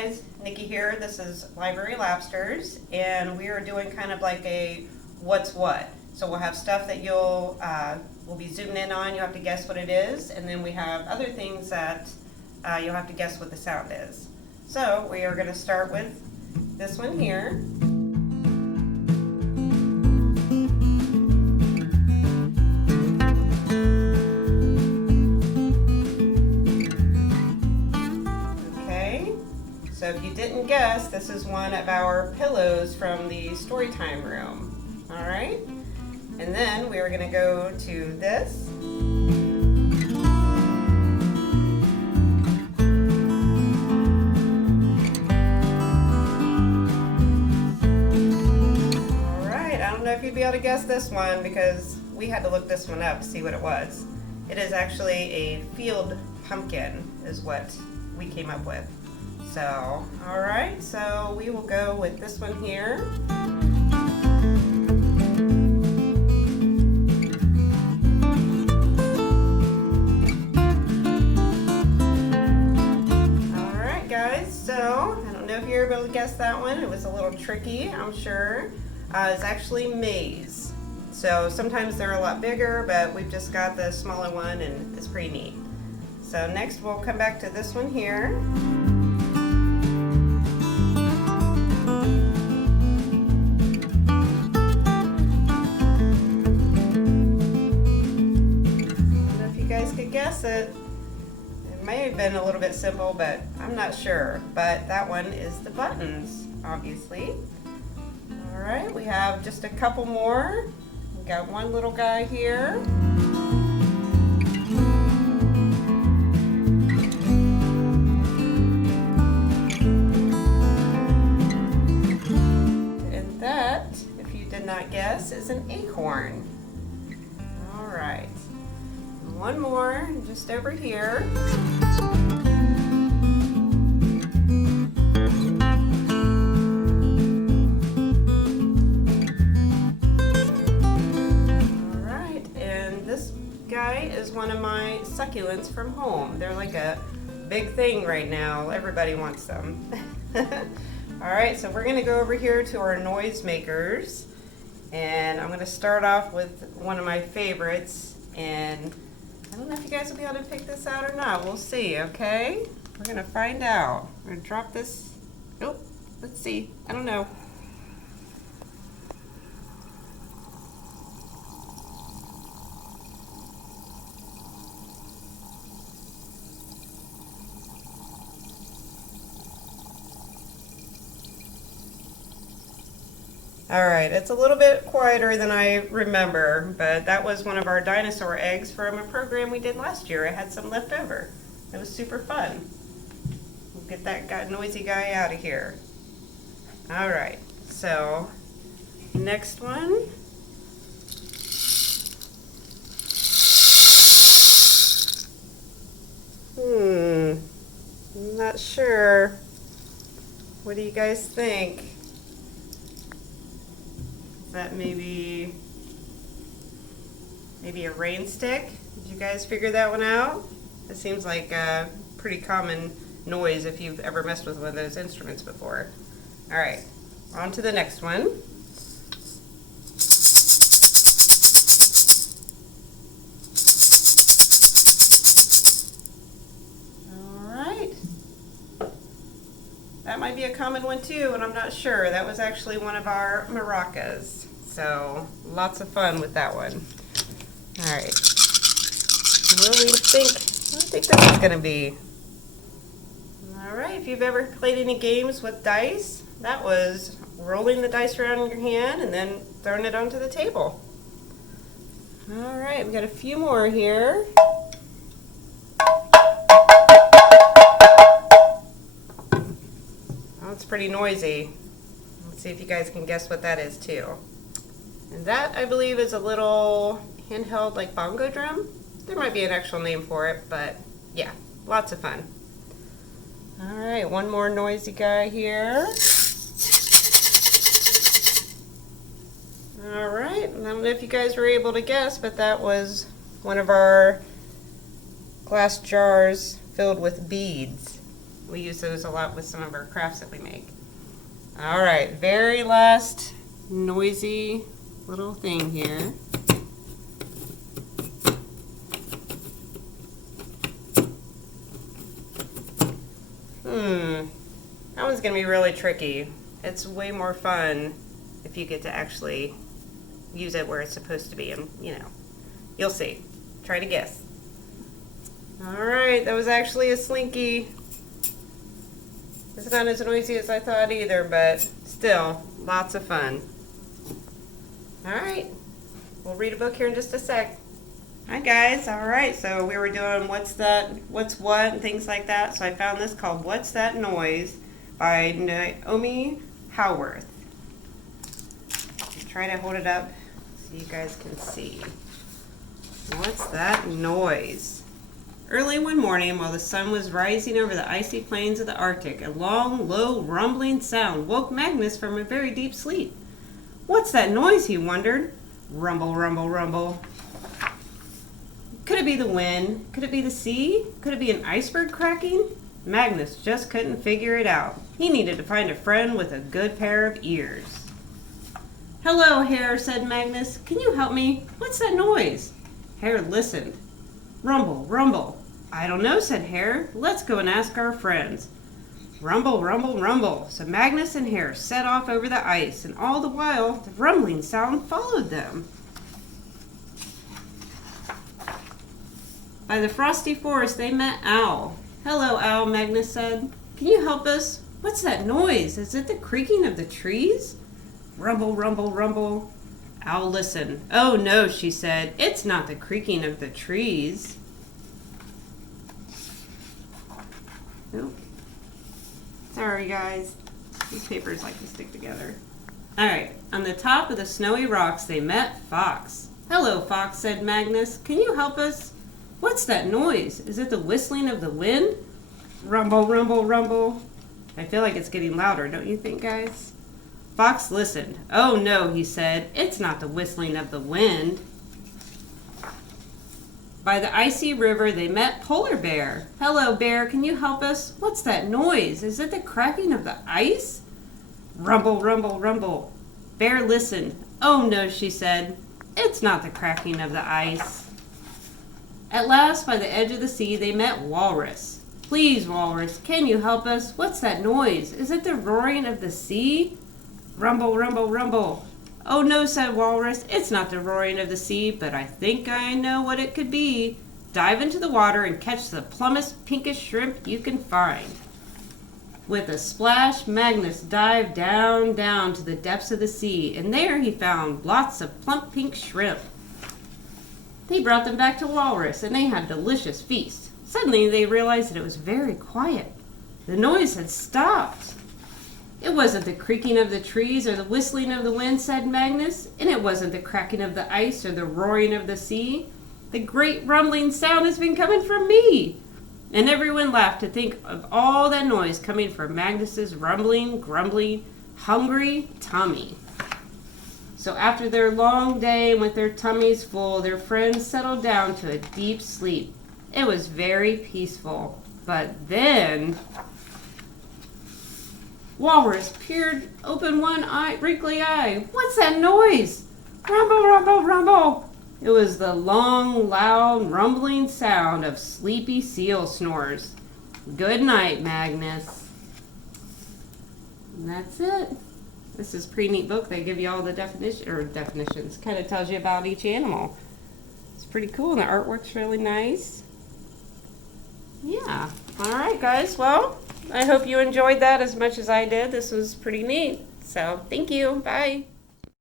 guys, Nikki here. This is Library Labsters, and we are doing kind of like a what's what. So we'll have stuff that we'll be zooming in on. You have to guess what it is, and then we have other things that you'll have to guess what the sound is. So we are going to start with this one here. So if you didn't guess, this is one of our pillows from the storytime room. All right? And then we are going to go to this. All right, I don't know if you'd be able to guess this one because we had to look this one up to see what it was. It is actually a field pumpkin is what we came up with. So, all right, so we will go with this one here. All right, guys, so I don't know if you were able to guess that one. It was a little tricky, I'm sure. It's actually maize. So sometimes they're a lot bigger, but we've just got the smaller one and it's pretty neat. So next we'll come back to this one here. Guess it. It may have been a little bit simple, but I'm not sure. But that one is the buttons, obviously. All right, we have just a couple more. We got one little guy here. And that, if you did not guess, is an acorn. All right. One more, just over here. All right, and this guy is one of my succulents from home. They're like a big thing right now. Everybody wants them. All right, so we're gonna go over here to our noise makers, and I'm gonna start off with one of my favorites, and I don't know if you guys will be able to pick this out or not. We'll see, okay? We're gonna find out. We're gonna drop this. Oh, let's see. I don't know. All right, it's a little bit quieter than I remember, but that was one of our dinosaur eggs from a program we did last year. I had some left over. It was super fun. We'll get that noisy guy out of here. All right, so next one. I'm not sure. What do you guys think? Is that maybe a rain stick? Did you guys figure that one out? It seems like a pretty common noise if you've ever messed with one of those instruments before. All right, on to the next one. All right. That might be a common one too, and I'm not sure. That was actually one of our maracas. So lots of fun with that one. All right. What do you think this is going to be? All right. If you've ever played any games with dice, that was rolling the dice around in your hand and then throwing it onto the table. All right. We got a few more here. Oh, it's pretty noisy. Let's see if you guys can guess what that is too. And that, I believe, is a little handheld like bongo drum. There might be an actual name for it, but yeah, lots of fun. All right, one more noisy guy here. All right, I don't know if you guys were able to guess, but that was one of our glass jars filled with beads. We use those a lot with some of our crafts that we make. All right, very last noisy little thing here. That one's gonna be really tricky. It's way more fun if you get to actually use it where it's supposed to be, and you'll see. Try to guess. All right, that was actually a slinky. It's not as noisy as I thought either, but still, lots of fun. All right, we'll read a book here in just a sec. Hi guys, all right, so we were doing what's what, and things like that. So I found this called What's That Noise by Naomi Howarth. Try to hold it up so you guys can see. What's that noise? Early one morning, while the sun was rising over the icy plains of the Arctic, a long, low, rumbling sound woke Magnus from a very deep sleep. What's that noise, he wondered. Rumble, rumble, rumble. Could it be the wind? Could it be the sea? Could it be an iceberg cracking? Magnus just couldn't figure it out. He needed to find a friend with a good pair of ears. Hello, Hare, said Magnus. Can you help me? What's that noise? Hare listened. Rumble, rumble. I don't know, said Hare. Let's go and ask our friends. Rumble, rumble, rumble. So Magnus and Hare set off over the ice, and all the while the rumbling sound followed them. By the frosty forest they met Owl. Hello, Owl, Magnus said. Can you help us? What's that noise? Is it the creaking of the trees? Rumble, rumble, rumble. Owl listened. Oh no, she said. It's not the creaking of the trees. Nope. Sorry, guys. These papers like to stick together. Alright, on the top of the snowy rocks they met Fox. Hello, Fox, said Magnus. Can you help us? What's that noise? Is it the whistling of the wind? Rumble, rumble, rumble. I feel like it's getting louder, don't you think, guys? Fox listened. Oh no, he said. It's not the whistling of the wind. By the icy river they met Polar Bear. Hello, Bear, can you help us? What's that noise? Is it the cracking of the ice? Rumble, rumble, rumble. Bear listened. Oh no, she said. It's not the cracking of the ice. At last, by the edge of the sea, they met Walrus. Please, Walrus, can you help us? What's that noise? Is it the roaring of the sea? Rumble, rumble, rumble. Oh no, said Walrus. It's not the roaring of the sea, but I think I know what it could be. Dive into the water and catch the plumpest, pinkish shrimp you can find. With a splash, Magnus dived down, down to the depths of the sea, and there he found lots of plump pink shrimp. They brought them back to Walrus, and they had a delicious feast. Suddenly, they realized that it was very quiet. The noise had stopped. It wasn't the creaking of the trees or the whistling of the wind, said Magnus, and it wasn't the cracking of the ice or the roaring of the sea. The great rumbling sound has been coming from me. And everyone laughed to think of all that noise coming from Magnus's rumbling, grumbling, hungry tummy. So after their long day and with their tummies full, their friends settled down to a deep sleep. It was very peaceful. But then Walrus peered open one eye, wrinkly eye. What's that noise? Rumble, rumble, rumble. It was the long, loud, rumbling sound of sleepy seal snores. Good night, Magnus. And that's it. This is a pretty neat book. They give you all the definitions. Kind of tells you about each animal. It's pretty cool, and the artwork's really nice. Yeah. All right, guys. Well, I hope you enjoyed that as much as I did. This was pretty neat. So, thank you. Bye.